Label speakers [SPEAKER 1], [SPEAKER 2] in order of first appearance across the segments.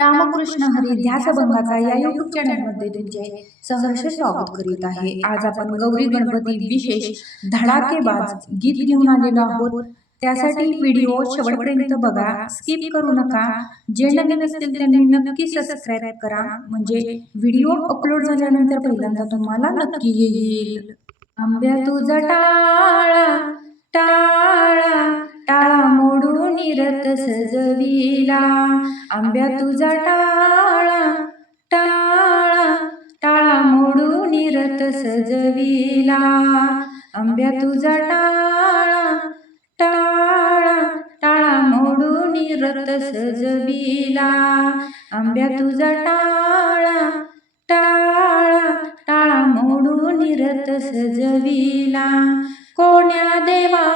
[SPEAKER 1] रामकृष्ण हरी ध्यासभंगाचा या युट्यूब चॅनलमध्ये तुमचे सहर्ष स्वागत करीत आहे. आज आपण गौरी गणपती विशेष धडाकेबाज गीत घेऊन आलेलो आहोत. त्यासाठी व्हिडिओ शेवटपर्यंत बघा स्किप करू नका. जे नवीन असतील त्यांनी नक्की सबस्क्राईब करा. म्हणजे व्हिडिओ अपलोड झाल्यानंतर पहिल्यांदा तुम्हाला नक्की येईल. आंब्या तुझा टाळा टाळा. टाळा मोडून रथ सजविला. आंब्या तुझा टाळा टाळा टाळा मोडून रथ सजविला. आंब्या तुझा टाळा टाळा टाळा मोडून रथ सजविला. आंब्या तुझा टाळा टाळा टाळा मोडून रथ सजविला. कोण्या देवा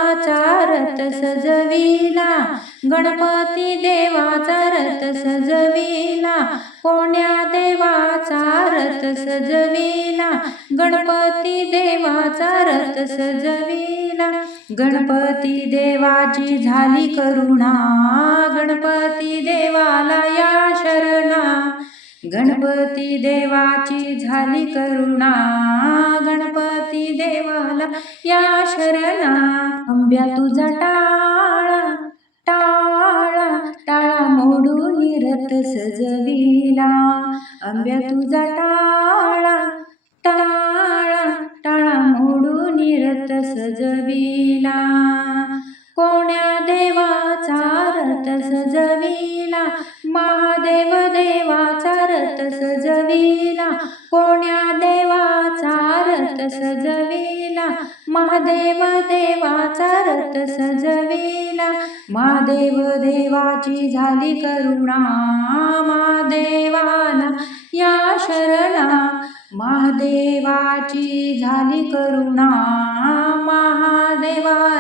[SPEAKER 1] रथ सजविला. गणपती देवाचा रथ सजविला. कोण्या देवाचा रथ सजविला? गणपती देवाचा रथ सजविला. गणपती देवाची झाली करुणा. गणपती देवाला या शरणा. गणपती देवाची झाली करुणा. गणपती या शरणा अंब्या तुझा टाळा टाळा टाळा मोडून रथ सजविला. अंब्या तुझा टाळा टाळा टाळा मोडून रथ सजविला. कोण्या देवाचा रथ सजविला? महादेव देवाचा रथ सजविला. कोण्या देवाचा रथ सजविला? महादेव देवाचा रथ सजविला. महादेव देवाची झाली करुणा महादेवाला. या शरणा महादेवाची झाली करुणा महादेवा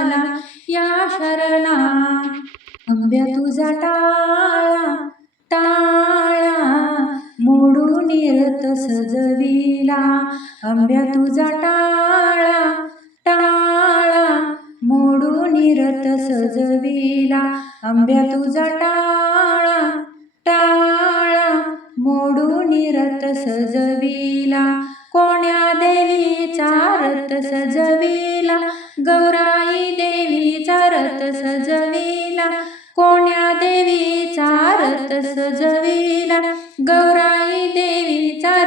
[SPEAKER 1] रथ सजविला. अंब्या तुझा टाळा टाळा मोडून रथ सजविला. अंब्या तुझा टाळा टाळा मोडून रथ सजविला. कोण्या देवीचा रथ सजविला? गौराई देवीचा रथ सजविला. कोण्या देवीचा रथ सजविला?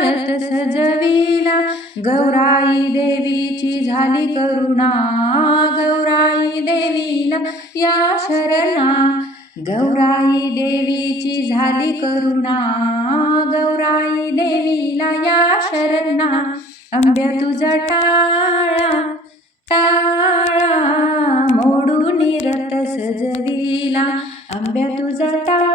[SPEAKER 1] रथ सजविला. गौराई देवीची झाली करुणा. गौराई देवीला या शरणा. गौराई देवीची झाली करुणा. गौराई देवीला या शरणा. अंब्या तुझा टाळा टाळा. मोडून रथ सजविला. अंब्या तुझा टाळा